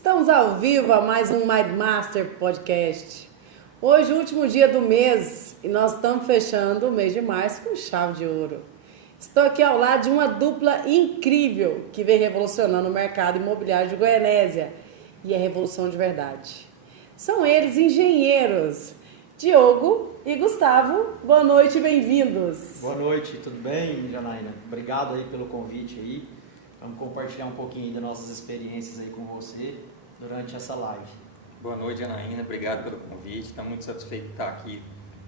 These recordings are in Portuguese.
Estamos ao vivo a mais um Mind Master Podcast. Hoje, o último dia do mês, e nós estamos fechando o mês de março com chave de ouro. Estou aqui ao lado de uma dupla incrível que vem revolucionando o mercado imobiliário de Goianésia. E é revolução de verdade. São eles engenheiros, Diogo e Gustavo. Boa noite e bem-vindos. Boa noite, tudo bem, Janaína? Obrigado aí pelo convite aí. Vamos compartilhar um pouquinho das nossas experiências aí com você durante essa live. Boa noite, Janaína. Obrigado pelo convite. Estamos muito satisfeitos de estar aqui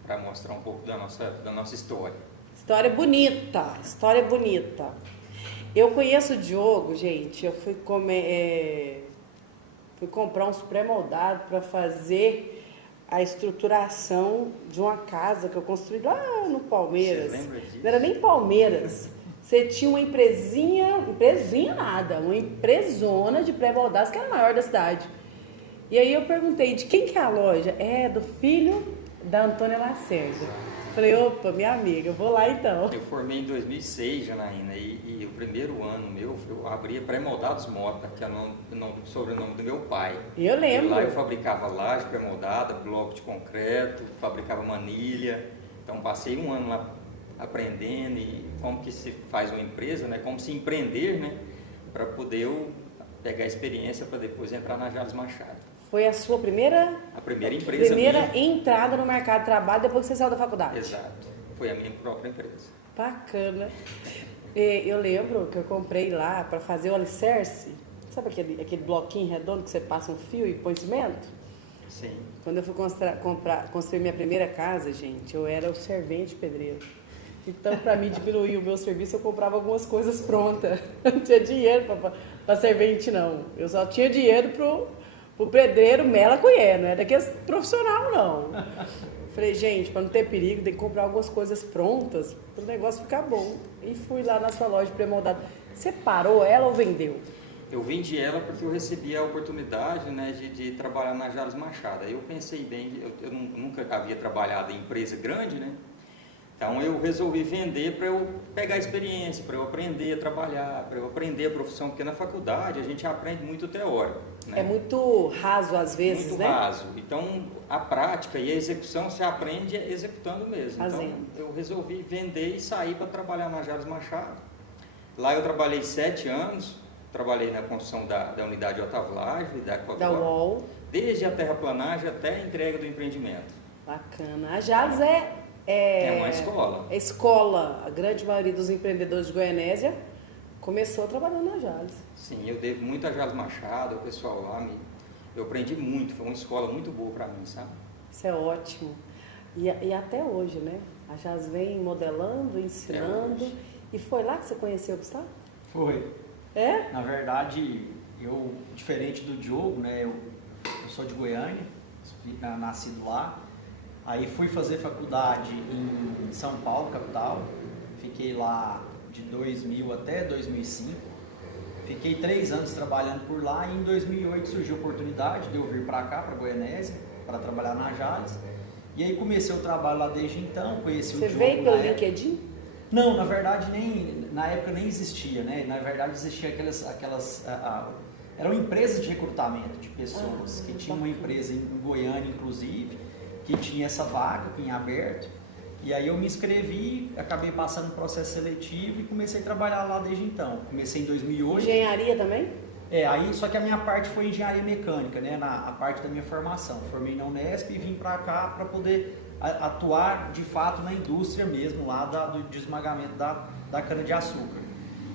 para mostrar um pouco da nossa história. História bonita, história bonita. Eu conheço o Diogo, gente. Eu fui comprar uns pré-moldados para fazer a estruturação de uma casa que eu construí lá no Palmeiras. Você lembra disso? Não era nem Palmeiras. Você tinha uma empresinha nada, uma empresona de pré-moldados que era a maior da cidade. E aí eu perguntei, de quem que é a loja? É do filho da Antônia Lacerda. Falei, opa, minha amiga, eu vou lá então. Eu formei em 2006, Janaína, e o primeiro ano meu, eu abria pré-moldados Mota, que é o sobrenome do meu pai. Eu lembro. E lá eu fabricava laje pré-moldada, bloco de concreto, fabricava manilha. Então passei um ano lá aprendendo e como que se faz uma empresa, né? Como se empreender, né? Para poder eu pegar a experiência para depois entrar na Jales Machado. Foi a sua primeira Empresa minha. Entrada no mercado de trabalho depois que você saiu da faculdade? Exato. Foi a minha própria empresa. Bacana. Eu lembro que eu comprei lá para fazer o alicerce. Sabe aquele bloquinho redondo que você passa um fio e põe cimento? Sim. Quando eu fui construir minha primeira casa, gente, eu era o servente pedreiro. Então, para mim diminuir o meu serviço, eu comprava algumas coisas prontas. Não tinha dinheiro para servente, não. Eu só tinha dinheiro pro pedreiro mela colher, não é daqueles profissional, não. Falei, gente, para não ter perigo, tem que comprar algumas coisas prontas para o negócio ficar bom. E fui lá na sua loja de pré-moldado. Você parou ela ou vendeu? Eu vendi ela porque eu recebi a oportunidade, né, de trabalhar na Jales Machado. Aí eu pensei bem, eu nunca havia trabalhado em empresa grande, né? Então eu resolvi vender para eu pegar experiência, para eu aprender a trabalhar, para eu aprender a profissão, porque na faculdade a gente aprende muito teórico, né? É muito raso às vezes, muito né? Muito raso. Então a prática e a execução se aprende executando mesmo. Fazendo. Então eu resolvi vender e sair para trabalhar na Jales Machado. Lá eu trabalhei 7 anos, trabalhei na construção da unidade Otavlagem, da Da UOL. desde a terraplanagem até a entrega do empreendimento. Bacana. A Jales É uma escola. Escola. A grande maioria dos empreendedores de Goianésia começou trabalhando na Jales. Sim, eu devo muito a Jales Machado, o pessoal lá, eu aprendi muito, foi uma escola muito boa para mim, sabe? Isso é ótimo. E até hoje, né? A Jales vem modelando, ensinando. E foi lá que você conheceu o Gustavo? Foi. É? Na verdade, eu, diferente do Diogo, né? Eu sou de Goiânia, nascido lá. Aí fui fazer faculdade em São Paulo, capital. Fiquei lá de 2000 até 2005. Fiquei 3 anos trabalhando por lá e em 2008 surgiu a oportunidade de eu vir para cá, para Goianésia, para trabalhar na Jales. E aí comecei o trabalho lá desde então, conheci o Diogo. Você veio pelo LinkedIn? Não, na verdade na época nem existia, né? Na verdade existia eram empresas de recrutamento de pessoas, que tinha uma empresa em Goiânia, inclusive, que tinha essa vaga em aberto. E aí eu me inscrevi, acabei passando um processo seletivo e comecei a trabalhar lá desde então. Comecei em 2008. Engenharia também? Aí só que a minha parte foi engenharia mecânica, né? A parte da minha formação. Formei na Unesp e vim para cá para poder atuar de fato na indústria mesmo, lá do esmagamento da cana-de-açúcar.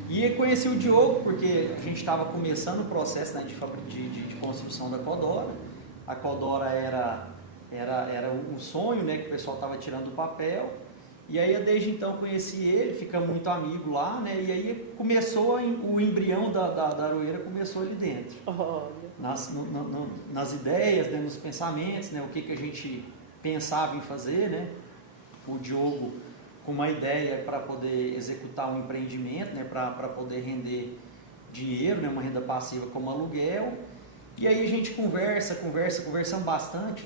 E conheci o Diogo porque a gente estava começando o processo, né, de construção da Codora. A Codora era um sonho, né, que o pessoal estava tirando do papel. E aí desde então conheci ele, ficamos muito amigos lá, né? E aí começou o embrião da Aroeira, começou ali dentro. Nas ideias, né, nos pensamentos, né, o que a gente pensava em fazer, né? O Diogo com uma ideia para poder executar um empreendimento, né, para poder render dinheiro, né, uma renda passiva como aluguel. E aí a gente conversamos bastante,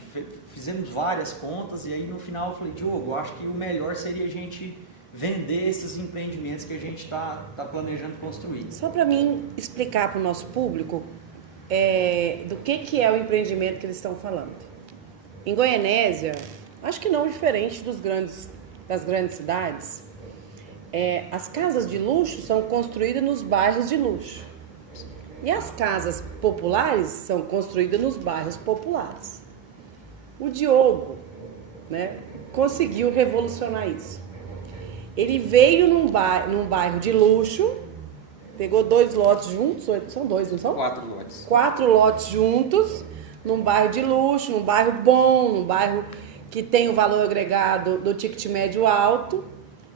fizemos várias contas e aí no final eu falei, Diogo, eu acho que o melhor seria a gente vender esses empreendimentos que a gente está planejando construir. Só para mim explicar para o nosso público, do que é o empreendimento que eles estão falando. Em Goianésia, acho que não diferente das grandes cidades, as casas de luxo são construídas nos bairros de luxo. E as casas populares são construídas nos bairros populares. O Diogo, né, conseguiu revolucionar isso. Ele veio num bairro de luxo, pegou 2 lotes juntos, são 2, não são? 4 lotes. 4 lotes juntos, num bairro de luxo, num bairro bom, num bairro que tem o valor agregado do ticket médio alto,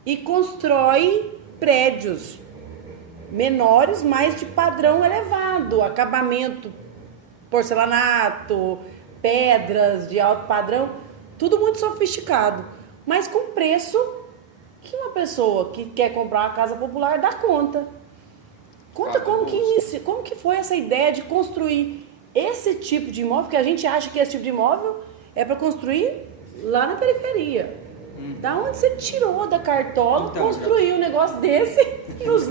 e constrói prédios menores, mas de padrão elevado, acabamento, porcelanato, pedras de alto padrão, tudo muito sofisticado, mas com preço que uma pessoa que quer comprar uma casa popular dá conta. Conta como que foi essa ideia de construir esse tipo de imóvel, porque a gente acha que esse tipo de imóvel é para construir lá na periferia. Da onde você tirou da cartola, Então, construir um negócio desse nos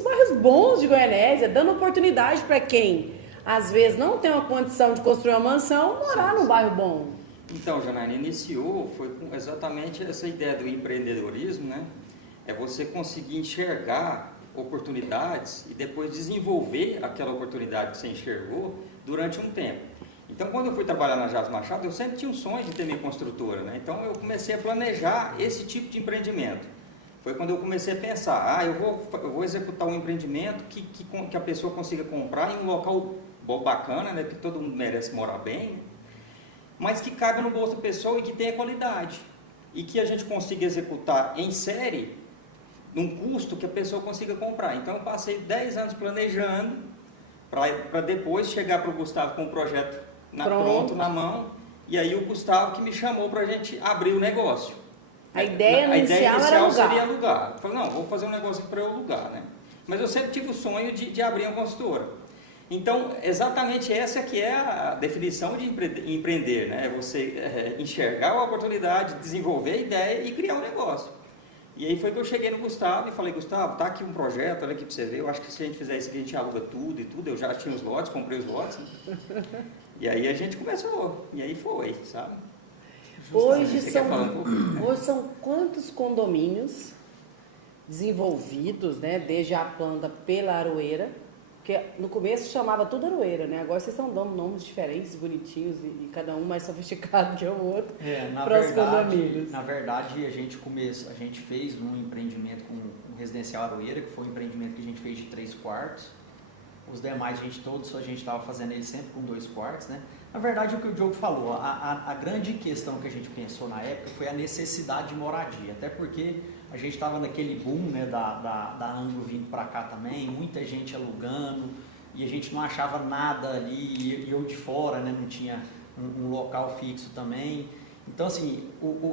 bairros bons de Goianésia, dando oportunidade para quem, às vezes, não tem uma condição de construir uma mansão, morar num bairro bom. Então, Janaína, iniciou, foi com exatamente essa ideia do empreendedorismo, né? É você conseguir enxergar oportunidades e depois desenvolver aquela oportunidade que você enxergou durante um tempo. Então, quando eu fui trabalhar na Jales Machado, eu sempre tinha um sonho de ter minha construtora, né? Então, eu comecei a planejar esse tipo de empreendimento. Foi quando eu comecei a pensar, eu vou executar um empreendimento que a pessoa consiga comprar em um local bacana, né? Que todo mundo merece morar bem, mas que caiba no bolso da pessoa e que tenha qualidade. E que a gente consiga executar em série, num custo que a pessoa consiga comprar. Então, eu passei 10 anos planejando para depois chegar para o Gustavo com o projeto pronto na mão, e aí o Gustavo que me chamou para a gente abrir o negócio. A ideia inicial era alugar. Seria alugar. Eu falei, não, vou fazer um negócio para eu alugar, né? Mas eu sempre tive o sonho de abrir uma consultora. Então, exatamente essa que é a definição de empreender, né? É você enxergar a oportunidade, desenvolver a ideia e criar um negócio. E aí foi que eu cheguei no Gustavo e falei, Gustavo, tá aqui um projeto, olha aqui para você ver, eu acho que se a gente fizer isso aqui, a gente aluga tudo e tudo, eu já tinha os lotes, comprei os lotes. E aí a gente começou, e aí foi, sabe? Hoje são quantos condomínios desenvolvidos, né, desde a planta pela Aroeira, porque no começo chamava tudo Aroeira, né? Agora vocês estão dando nomes diferentes, bonitinhos, e cada um mais sofisticado que o outro para os condomínios. Na verdade, a gente fez um empreendimento com o Residencial Aroeira, que foi um empreendimento que a gente fez de 3 quartos. Os demais, a gente estava fazendo ele sempre com 2 quartos, né? Na verdade, o que o Diogo falou, a grande questão que a gente pensou na época foi a necessidade de moradia, até porque a gente estava naquele boom, né, da Anglo vindo para cá também, muita gente alugando, e a gente não achava nada ali, e eu de fora, né, não tinha um local fixo também. Então, assim,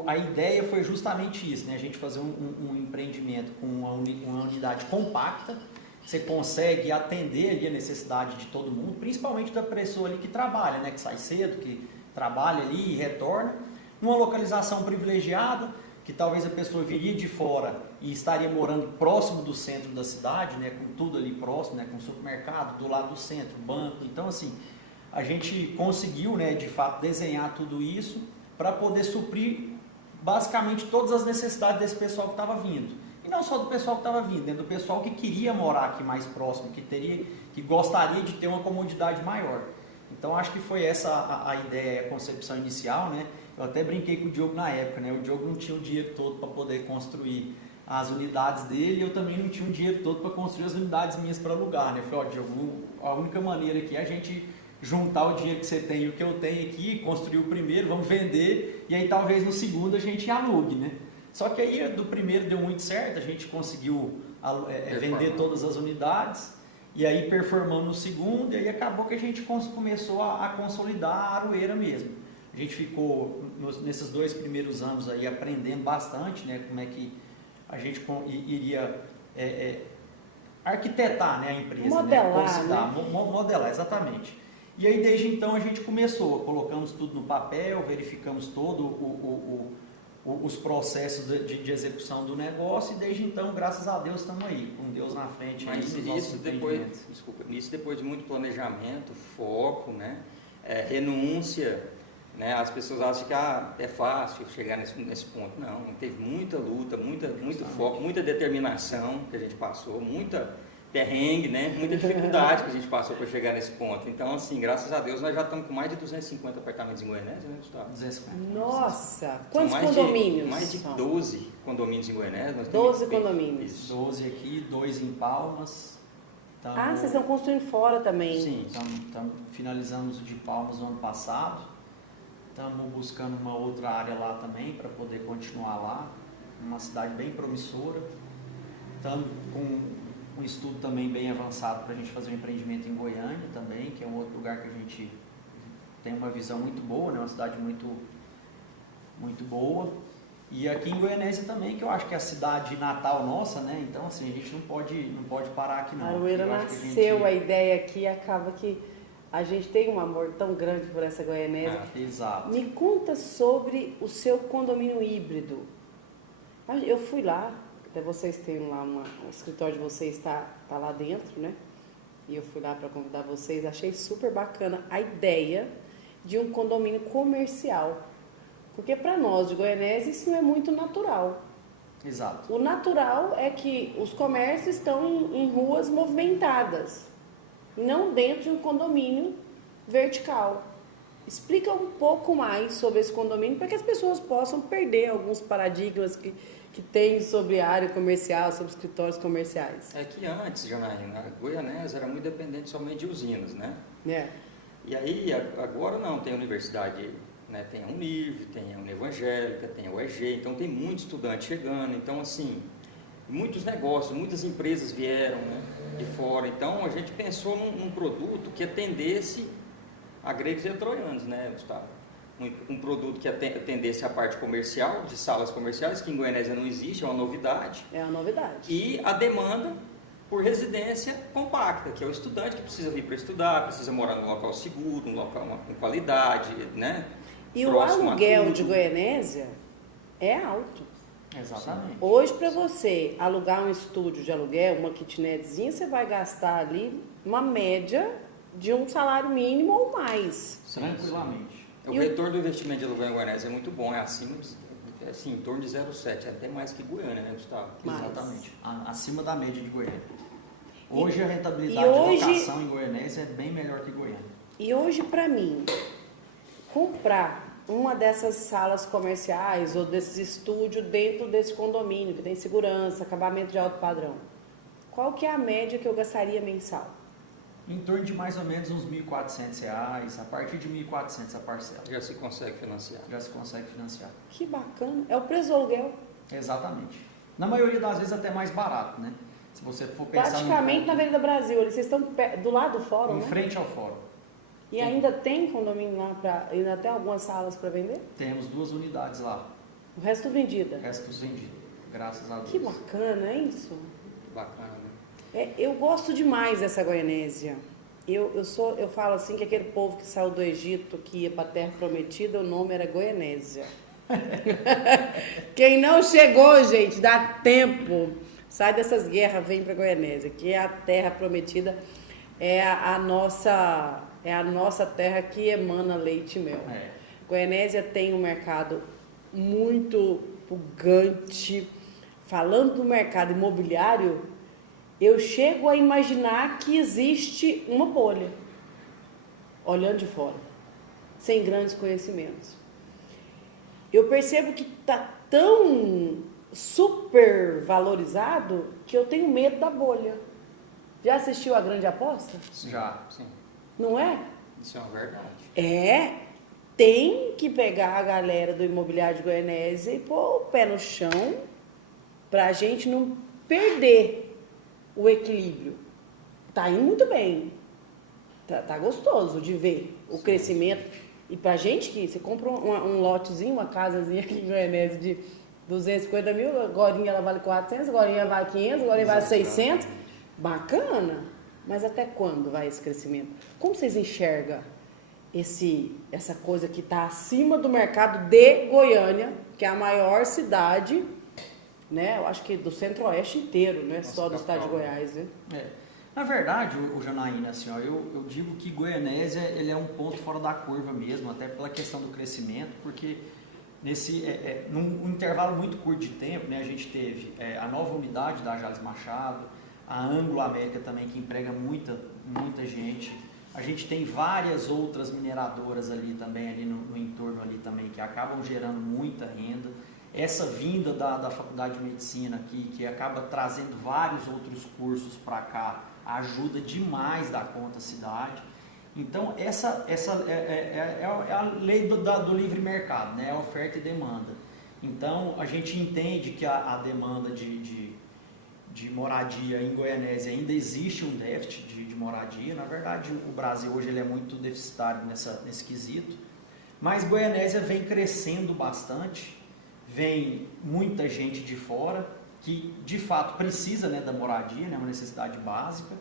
a ideia foi justamente isso, né, a gente fazer um empreendimento com uma unidade compacta. Você consegue atender ali a necessidade de todo mundo, principalmente da pessoa ali que trabalha, né? Que sai cedo, que trabalha ali e retorna, numa localização privilegiada, que talvez a pessoa viria de fora e estaria morando próximo do centro da cidade, né? Com tudo ali próximo, né? Com supermercado, do lado do centro, banco. Então, assim, a gente conseguiu, né, de fato, desenhar tudo isso para poder suprir basicamente todas as necessidades desse pessoal que estava vindo. E não só do pessoal que estava vindo, né? Do pessoal que queria morar aqui mais próximo, que gostaria de ter uma comodidade maior. Então, acho que foi essa a ideia, a concepção inicial, né? Eu até brinquei com o Diogo na época, né? O Diogo não tinha o dinheiro todo para poder construir as unidades dele, e eu também não tinha o dinheiro todo para construir as unidades minhas para alugar, né? Eu falei, ó, Diogo, a única maneira aqui é a gente juntar o dinheiro que você tem e o que eu tenho aqui, construir o primeiro, vamos vender, e aí talvez no segundo a gente alugue, né? Só que aí do primeiro deu muito certo, a gente conseguiu vender todas as unidades, e aí performando no segundo, e aí acabou que a gente começou a consolidar a Aroeira mesmo. A gente ficou nesses 2 primeiros anos aí aprendendo bastante, né, como é que a gente iria arquitetar, né, a empresa, modelar, né? Modelar, exatamente. E aí desde então a gente começou, colocamos tudo no papel, verificamos todo os processos de execução do negócio e desde então, graças a Deus, estamos aí, com Deus na frente. Mas aí, isso depois de muito planejamento, foco, né? Renúncia, né? As pessoas acham que é fácil chegar nesse ponto. Não, teve muita luta, muito foco, muita determinação que a gente passou, muita perrengue, né? Muita dificuldade que a gente passou para chegar nesse ponto. Então, assim, graças a Deus, nós já estamos com mais de 250 apartamentos em Goianésia, né, Gustavo? 250. Nossa! Quantos condomínios? Mais de 12 condomínios em Goianésia. 12 condomínios. Isso. 12 aqui, 2 em Palmas. Vocês estão construindo fora também. Sim, finalizamos o de Palmas no ano passado. Estamos buscando uma outra área lá também para poder continuar lá. Uma cidade bem promissora. Estamos com um estudo também bem avançado para a gente fazer um empreendimento em Goiânia também, que é um outro lugar que a gente tem uma visão muito boa, né? Uma cidade muito boa. E aqui em Goianésia também, que eu acho que é a cidade natal nossa, né? Então, assim, a gente não pode parar aqui não. Aroeira nasceu, a ideia aqui, acaba que a gente tem um amor tão grande por essa Goianésia. Exato. Me conta sobre o seu condomínio híbrido. Eu fui lá, até vocês têm lá, o escritório de vocês está lá dentro, né? E eu fui lá para convidar vocês, achei super bacana a ideia de um condomínio comercial. Porque para nós de Goianésia isso não é muito natural. Exato. O natural é que os comércios estão em ruas movimentadas, e não dentro de um condomínio vertical. Explica um pouco mais sobre esse condomínio para que as pessoas possam perder alguns paradigmas que tem sobre a área comercial, sobre escritórios comerciais. É que antes, Janaína, Goianésia era muito dependente somente de usinas, né? E aí, agora não, tem a universidade, né? Tem a Univ, tem a Unevangélica, tem a UEG, então tem muito estudante chegando, então assim, muitos negócios, muitas empresas vieram, né, de fora, então a gente pensou num produto que atendesse a gregos e a troianos, né, Gustavo? Um produto que atendesse a parte comercial, de salas comerciais, que em Goianésia não existe, é uma novidade. É uma novidade. E a demanda por residência compacta, que é o estudante que precisa vir para estudar, precisa morar num local seguro, num local com qualidade, né? E o aluguel de Goianésia é alto. Exatamente. Hoje, para você alugar um estúdio de aluguel, uma kitnetzinha, você vai gastar ali uma média de um salário mínimo ou mais. Tranquilamente. O retorno do investimento de aluguel em Goianésia é muito bom, é acima de, assim, em torno de 0,7, até mais que Goiânia, né, Gustavo? Exatamente, acima da média de Goiânia. Hoje a rentabilidade de locação em Goianésia é bem melhor que Goiânia. E hoje, para mim, comprar uma dessas salas comerciais ou desses estúdios dentro desse condomínio, que tem segurança, acabamento de alto padrão, qual que é a média que eu gastaria mensal? Em torno de mais ou menos uns R$ 1.400, a partir de R$ 1.400 a parcela. Já se consegue financiar. Que bacana. É o preço do aluguel. Exatamente. Na maioria das vezes até mais barato, né? Se você for pensar... Praticamente na Avenida Brasil. Vocês estão do lado do fórum, né? Em frente ao fórum. E ainda tem condomínio lá, ainda tem algumas salas para vender? Temos 2 unidades lá. O resto vendido? O resto vendido, graças a Deus. Que bacana, é isso? Bacana. Eu gosto demais dessa Goianésia. Eu falo assim que aquele povo que saiu do Egito, que ia para a Terra Prometida, o nome era Goianésia. Quem não chegou, gente, dá tempo. Sai dessas guerras, vem para Goianésia, que é a Terra Prometida, é a nossa terra que emana leite e mel. Goianésia tem um mercado muito pujante. Falando do mercado imobiliário, eu chego a imaginar que existe uma bolha, olhando de fora, sem grandes conhecimentos. Eu percebo que está tão super valorizado que eu tenho medo da bolha. Já assistiu A Grande Aposta? Já. Sim. Não é? Isso é uma verdade. Tem que pegar a galera do imobiliário de Goianésia e pôr o pé no chão para a gente não perder o equilíbrio. Tá indo muito bem. Tá gostoso de ver o crescimento. E pra gente que você compra um lotezinho, uma casazinha aqui em Goianésia de 250 mil, agora ela vale 400, agora ela vale 500, agora ela vale 600. Bacana. Mas até quando vai esse crescimento? Como vocês enxergam essa coisa que está acima do mercado de Goiânia, que é a maior cidade, né? Eu acho que do Centro-Oeste inteiro, não é só do estado de Goiás, né? Na verdade, o Janaína, assim, ó, eu digo que Goianésia ele é um ponto fora da curva mesmo, até pela questão do crescimento, porque num intervalo muito curto de tempo, né, a gente teve a nova unidade da Jales Machado, a Anglo América também, que emprega muita gente. A gente tem várias outras mineradoras ali também, ali no entorno ali também, que acabam gerando muita renda. Essa vinda da Faculdade de Medicina aqui, que acaba trazendo vários outros cursos para cá, ajuda demais da conta cidade. Então, essa é a lei do livre mercado, né? É oferta e demanda. Então, a gente entende que a demanda de moradia em Goianésia ainda existe um déficit de moradia. Na verdade, o Brasil hoje ele é muito deficitário nesse quesito. Mas Goianésia vem crescendo bastante, vem muita gente de fora, que de fato precisa, né, da moradia, né, uma necessidade básica,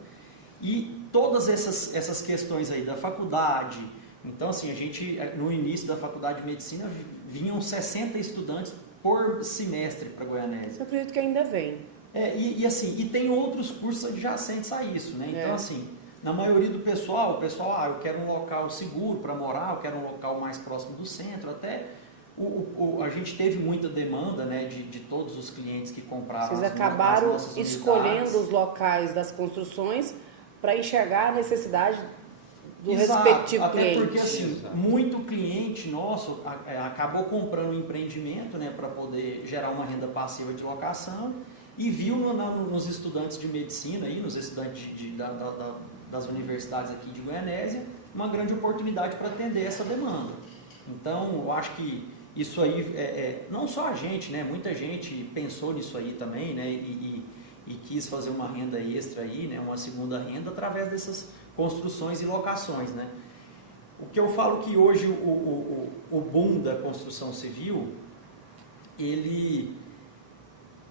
e todas essas questões aí da faculdade. Então, assim, a gente, no início da faculdade de medicina, vinham 60 estudantes por semestre para Goianésia. Eu acredito que ainda vem. E tem outros cursos adjacentes a isso, né? Então, assim, na maioria do pessoal, eu quero um local seguro para morar, eu quero um local mais próximo do centro, até... a gente teve muita demanda, né, de todos os clientes que compraram. Vocês acabaram escolhendo os locais das construções para enxergar a necessidade do respectivo até cliente. Porque assim, muito cliente nosso acabou comprando um empreendimento, né, para poder gerar uma renda passiva de locação e viu nos estudantes de medicina, aí, nos estudantes das universidades aqui de Goianésia, uma grande oportunidade para atender essa demanda. Então, eu acho que isso aí, não só a gente, né? Muita gente pensou nisso aí também, né? E quis fazer uma renda extra aí, né? Uma segunda renda através dessas construções e locações, né? O que eu falo que hoje o boom da construção civil,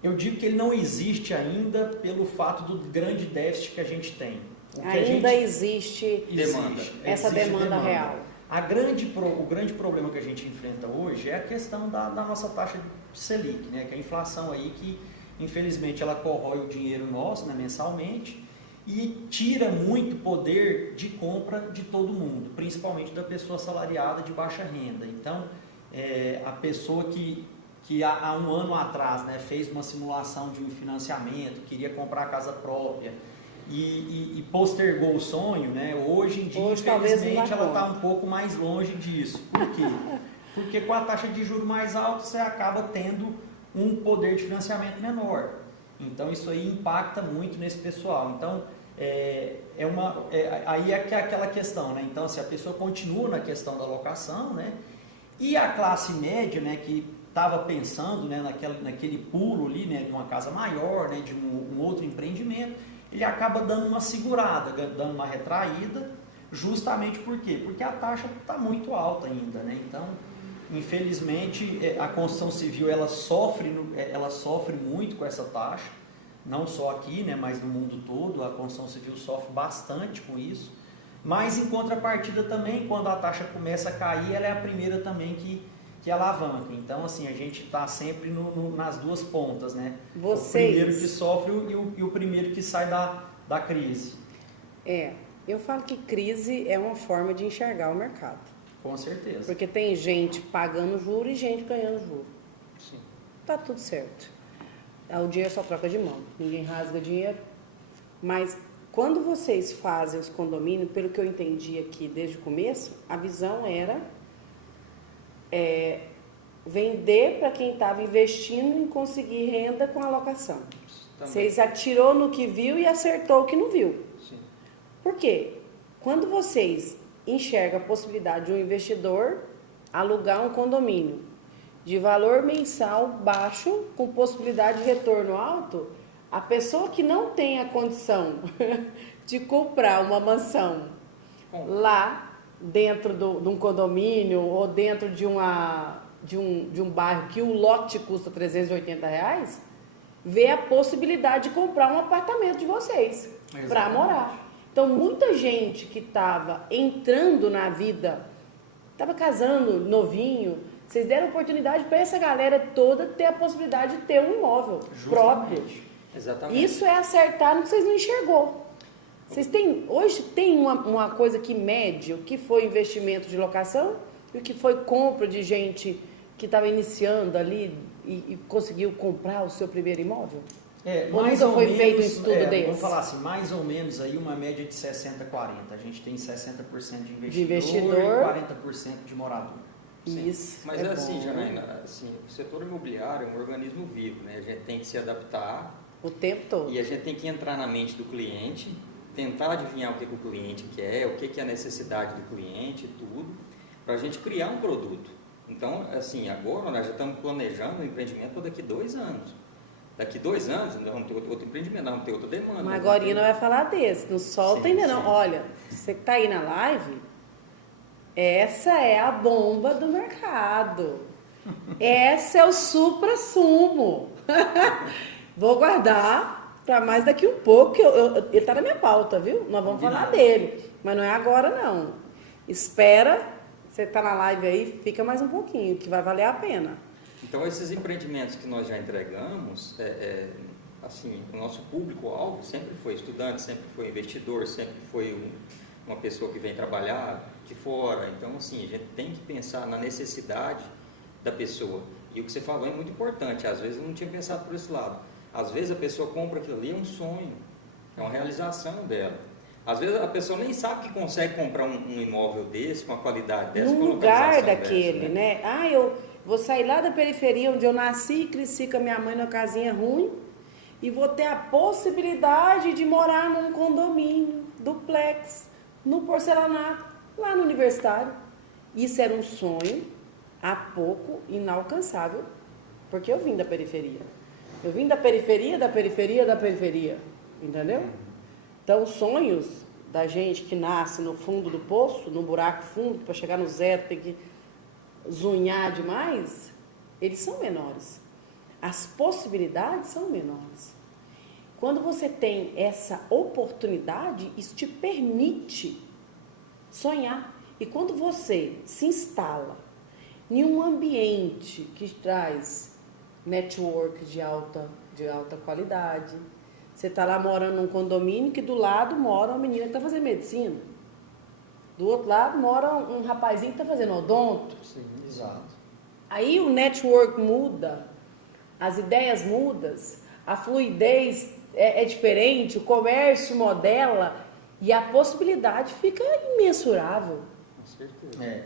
eu digo que ele não existe ainda pelo fato do grande déficit que a gente tem. Existe essa demanda real. O grande problema que a gente enfrenta hoje é a questão da nossa taxa de Selic, né? Que é a inflação aí que, infelizmente, ela corrói o dinheiro nosso, né, mensalmente e tira muito poder de compra de todo mundo, principalmente da pessoa assalariada de baixa renda. Então, a pessoa que há um ano atrás, né, fez uma simulação de um financiamento, queria comprar a casa própria, e postergou o sonho, né? Hoje em dia, infelizmente, ela está um pouco mais longe disso. Por quê? Porque com a taxa de juros mais alta, você acaba tendo um poder de financiamento menor. Então, isso aí impacta muito nesse pessoal. Então, aí é aquela questão, né? Então, se a pessoa continua na questão da locação, né? E a classe média, né, que estava pensando, né, naquele pulo ali, né, de uma casa maior, né, de um outro empreendimento, ele acaba dando uma segurada, dando uma retraída, justamente por quê? Porque a taxa está muito alta ainda, né? Então, infelizmente, a construção civil ela sofre muito com essa taxa, não só aqui, né, mas no mundo todo, a construção civil sofre bastante com isso, mas em contrapartida também, quando a taxa começa a cair, ela é a primeira também que alavanca. Então, assim, a gente está sempre nas duas pontas, né? O primeiro que sofre e o primeiro que sai da crise. Eu falo que crise é uma forma de enxergar o mercado. Com certeza. Porque tem gente pagando juros e gente ganhando juros. Sim. Tá tudo certo. O dinheiro só troca de mão. Ninguém rasga dinheiro. Mas quando vocês fazem os condomínios, pelo que eu entendi aqui desde o começo, a visão era vender para quem estava investindo em conseguir renda com a locação. Vocês atirou no que viu e acertou o que não viu. Sim. Por quê? Quando vocês enxergam a possibilidade de um investidor alugar um condomínio de valor mensal baixo, com possibilidade de retorno alto, a pessoa que não tem a condição de comprar uma mansão lá dentro de um condomínio ou dentro de um bairro que o lote custa R$380, vê a possibilidade de comprar um apartamento de vocês para morar. Então, muita gente que estava entrando na vida, estava casando novinho, vocês deram oportunidade para essa galera toda ter a possibilidade de ter um imóvel próprio. Exatamente. Isso é acertar no que vocês não enxergou. Vocês têm, hoje tem uma coisa que mede o que foi investimento de locação e o que foi compra de gente que estava iniciando ali e conseguiu comprar o seu primeiro imóvel? Mais ou foi menos, feito um estudo desse? Vamos falar assim, mais ou menos aí uma média de 60-40. A gente tem 60% de investidor e 40% de morador. Isso. Mas assim, Janaína, assim, o setor imobiliário é um organismo vivo, né? A gente tem que se adaptar o tempo todo. E a gente tem que entrar na mente do cliente, tentar adivinhar o que o cliente quer, o que é a necessidade do cliente, tudo, para a gente criar um produto. Então, assim, agora nós já estamos planejando o empreendimento para daqui 2 anos. Daqui 2 anos, nós vamos ter outro empreendimento, nós vamos ter outra demanda. Mas agora não vai falar desse, não solta ainda não. Olha, você que está aí na live, essa é a bomba do mercado. Essa é o supra-sumo. Vou guardar para mais daqui um pouco, que ele está na minha pauta, viu? Nós vamos falar dele, mas não é agora não. Espera, você está na live aí, fica mais um pouquinho, que vai valer a pena. Então, esses empreendimentos que nós já entregamos, assim, o nosso público-alvo sempre foi estudante, sempre foi investidor, sempre foi uma pessoa que vem trabalhar de fora. Então, assim, a gente tem que pensar na necessidade da pessoa. E o que você falou é muito importante, às vezes eu não tinha pensado por esse lado. Às vezes a pessoa compra aquilo ali, é um sonho, é uma realização dela. Às vezes a pessoa nem sabe que consegue comprar um imóvel desse, com a qualidade dessa, num lugar daquele, né? Eu vou sair lá da periferia, onde eu nasci e cresci com a minha mãe numa casinha ruim, e vou ter a possibilidade de morar num condomínio, duplex, no porcelanato, lá no Universitário. Isso era um sonho, há pouco, inalcançável, porque eu vim da periferia. Eu vim da periferia, da periferia, da periferia, entendeu? Então, os sonhos da gente que nasce no fundo do poço, no buraco fundo, para chegar no zero tem que zunhar demais, eles são menores. As possibilidades são menores. Quando você tem essa oportunidade, isso te permite sonhar. E quando você se instala em um ambiente que traz network de alta qualidade, você está lá morando num condomínio que do lado mora uma menina que está fazendo medicina. Do outro lado mora um rapazinho que está fazendo odonto. Sim, exato. Aí o network muda, as ideias mudam, a fluidez é diferente, o comércio modela e a possibilidade fica imensurável. Com certeza.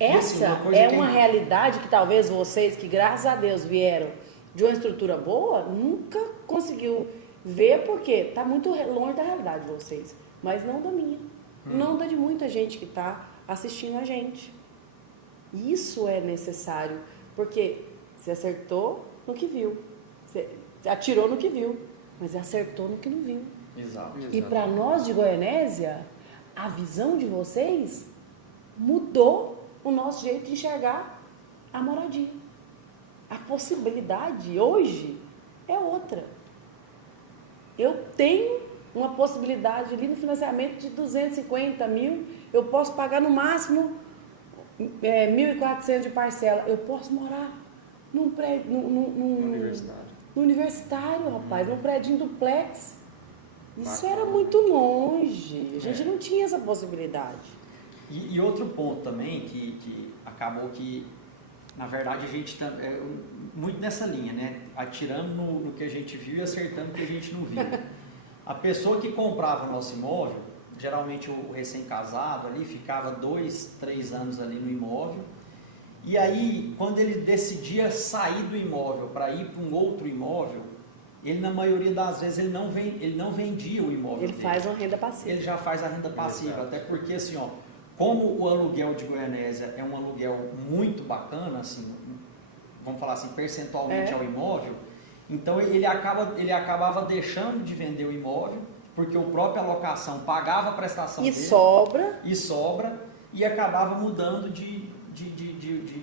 Essa é uma realidade que talvez vocês, que graças a Deus vieram de uma estrutura boa, nunca conseguiu ver, porque está muito longe da realidade de vocês, mas não da minha, não da de muita gente que está assistindo a gente. Isso é necessário, porque você acertou no que viu, você atirou no que viu, mas acertou no que não viu. Exato. E para nós de Goianésia, a visão de vocês mudou o nosso jeito de enxergar a moradia. A possibilidade hoje é outra. Eu tenho uma possibilidade ali no financiamento de 250 mil, eu posso pagar no máximo 1.400 de parcela. Eu posso morar num prédio, no universitário, rapaz, num prédio duplex. Isso era muito longe, a gente não tinha essa possibilidade. E outro ponto também que acabou que, na verdade, a gente está muito nessa linha, né? Atirando no que a gente viu e acertando no que a gente não viu. A pessoa que comprava o nosso imóvel, geralmente o recém-casado ali, ficava 2, 3 anos ali no imóvel, e aí, quando ele decidia sair do imóvel para ir para um outro imóvel, ele, na maioria das vezes, ele não vendia o imóvel Ele dele. faz uma renda passiva. Ele já faz a renda passiva, até porque, assim, como o aluguel de Goianésia é um aluguel muito bacana, assim, vamos falar assim, percentualmente ao imóvel, então ele acabava deixando de vender o imóvel, porque o próprio alocação pagava a prestação dele. E sobra, e acabava mudando de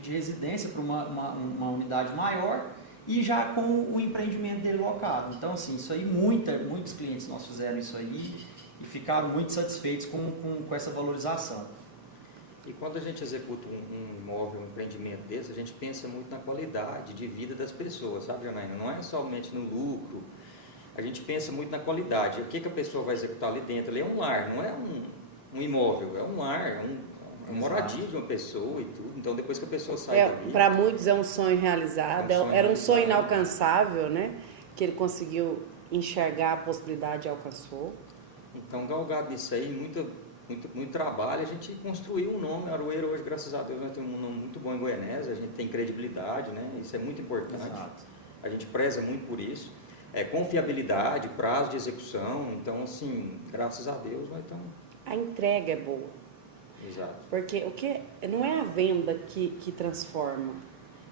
residência para uma unidade maior, e já com o empreendimento dele locado. Então, assim, isso aí, muitos clientes nossos fizeram isso aí, e ficaram muito satisfeitos com essa valorização. E quando a gente executa um imóvel, um empreendimento desse, a gente pensa muito na qualidade de vida das pessoas, sabe, Janaína? Não é somente no lucro, a gente pensa muito na qualidade. O que a pessoa vai executar ali dentro? Ali é um lar, não é um imóvel, é um lar, é uma moradia de uma pessoa e tudo. Então, depois que a pessoa sai dali... Para muitos é um sonho realizado, era um sonho inalcançável, né? Que ele conseguiu enxergar a possibilidade e alcançou. Então, galgado nisso aí, muito trabalho, a gente construiu um nome. Aroeira hoje, graças a Deus, nós temos um nome muito bom em Goianésia, a gente tem credibilidade, né? Isso é muito importante. Exato. A gente preza muito por isso. Confiabilidade, prazo de execução. Então, assim, graças a Deus, nós estamos... A entrega é boa. Exato. Porque não é a venda que transforma.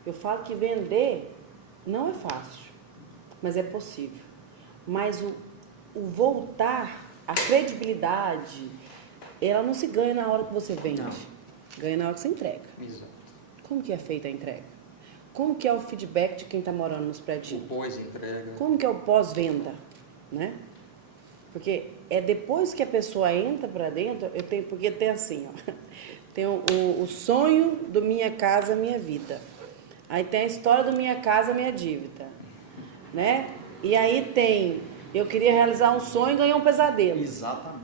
Eu falo que vender não é fácil, mas é possível. Mas o voltar, a credibilidade, ela não se ganha na hora que você vende. Não. Ganha na hora que você entrega. Exato. Como que é feita a entrega? Como que é o feedback de quem está morando nos prédios? O pós-entrega. Como que é o pós-venda, né? Porque é depois que a pessoa entra para dentro, porque tem assim, ó, tem o sonho do Minha Casa Minha Vida. Aí tem a história do Minha Casa Minha Dívida, né? E aí tem, eu queria realizar um sonho e ganhar um pesadelo. Exatamente.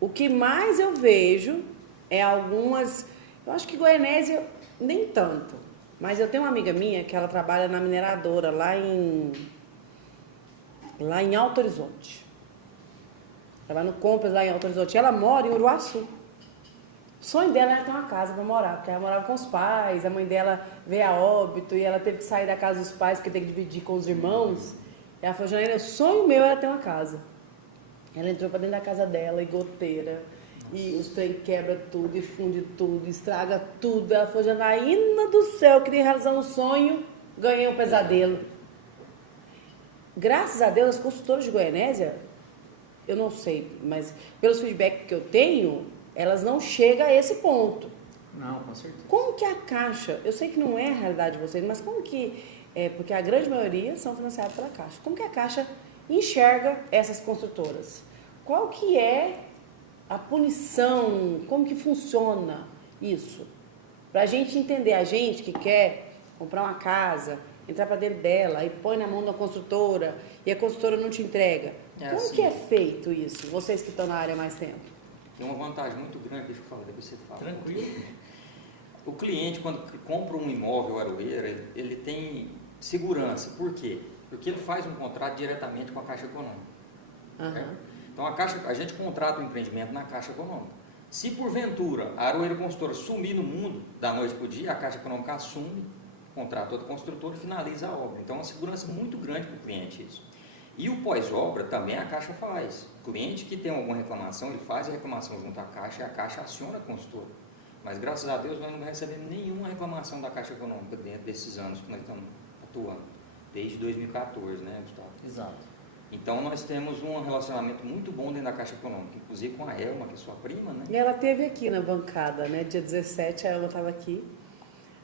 O que mais eu vejo é algumas, eu acho que Goianésia nem tanto, mas eu tenho uma amiga minha que ela trabalha na mineradora lá em Alto Horizonte. Ela no Compras lá em Alto Horizonte. Ela mora em Uruaçu. O sonho dela era ter uma casa para morar, porque ela morava com os pais, a mãe dela veio a óbito e ela teve que sair da casa dos pais porque tem que dividir com os irmãos. E ela falou, Janaína, o sonho meu era ter uma casa. Ela entrou para dentro da casa dela e goteira, e os trem quebra tudo, e funde tudo, estraga tudo. Ela falou, Janaína do céu, eu queria realizar um sonho, ganhei um pesadelo. Graças a Deus, as construtoras de Goianésia, eu não sei, mas pelos feedbacks que eu tenho, elas não chegam a esse ponto. Não, com certeza. Como que a Caixa, eu sei que não é a realidade de vocês, mas como que, porque a grande maioria são financiadas pela Caixa, como que a Caixa enxerga essas construtoras? Qual que é a punição, como que funciona isso? Para a gente entender, a gente que quer comprar uma casa, entrar para dentro dela e põe na mão da construtora e a construtora não te entrega. Como assim, que é feito isso, vocês que estão na área há mais tempo? Tem uma vantagem muito grande, deixa eu falar, depois você fala. Tranquilo. O cliente, quando compra um imóvel Aroeira, ele tem segurança. Por quê? Porque ele faz um contrato diretamente com a Caixa Econômica. Uhum. Então, a gente contrata o empreendimento na Caixa Econômica. Se, porventura, a Aroeira Construtora sumir no mundo, da noite para o dia, a Caixa Econômica assume, contrata outro construtor e finaliza a obra. Então, é uma segurança muito grande para o cliente isso. E o pós-obra também a Caixa faz. O cliente que tem alguma reclamação, ele faz a reclamação junto à Caixa e a Caixa aciona a construtora. Mas, graças a Deus, nós não recebemos nenhuma reclamação da Caixa Econômica dentro desses anos que nós estamos atuando. Desde 2014, né, Gustavo? Exato. Então, nós temos um relacionamento muito bom dentro da Caixa Econômica, inclusive com a Elma, que é sua prima, né? E ela esteve aqui na bancada, né? Dia 17, a Elma estava aqui.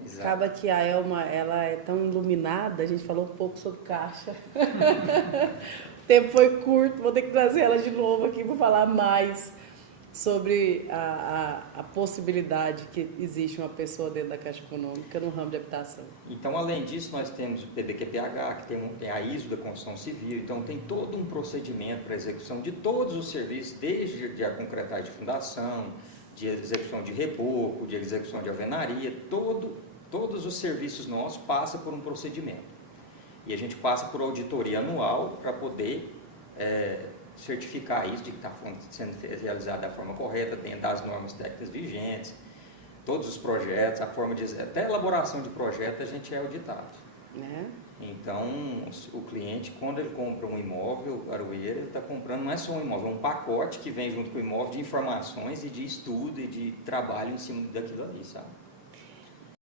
Exato. Acaba que a Elma, ela é tão iluminada, a gente falou um pouco sobre Caixa. O tempo foi curto, vou ter que trazer ela de novo aqui para falar mais sobre a possibilidade que existe uma pessoa dentro da Caixa Econômica no ramo de habitação. Então, além disso, nós temos o PDQ-PH, que tem a ISO da construção civil, então tem todo um procedimento para a execução de todos os serviços, desde a concretagem de fundação, de execução de reboco, de execução de alvenaria, todos os serviços nossos passam por um procedimento. E a gente passa por auditoria anual para poder certificar isso, de que está sendo realizado da forma correta, dentro das normas técnicas vigentes, todos os projetos, até a elaboração de projeto a gente é auditado. Então, o cliente, quando ele compra um imóvel, Aroeira, ele está comprando, não é só um imóvel, é um pacote que vem junto com o imóvel de informações e de estudo e de trabalho em cima daquilo ali, sabe?